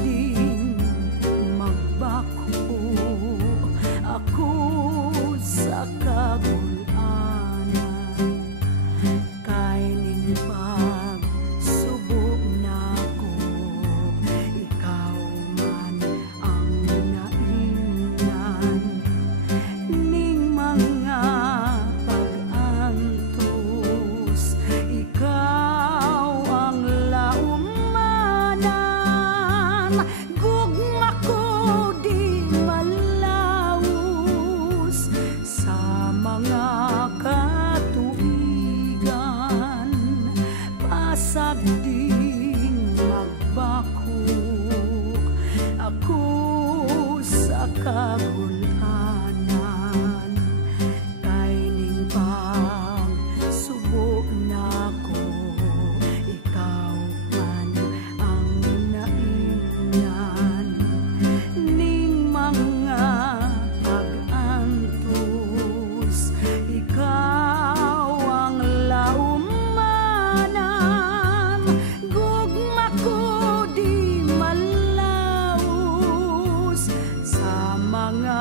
ding magbako ako sa kagulanan. Kay ning pagsubok nako, ikaw man ang naingnan. Ning mga pag-antos, ikaw ang laumanan. Gugma ko di malaos sa mga katuigan. Pasag ding magbako ako sa kagulanan. Kay ning pagsubok nako, ikaw man ang naingnan. Ning mga pag-antos, ikaw ang laumanan. Gugma ko di malaos sa mga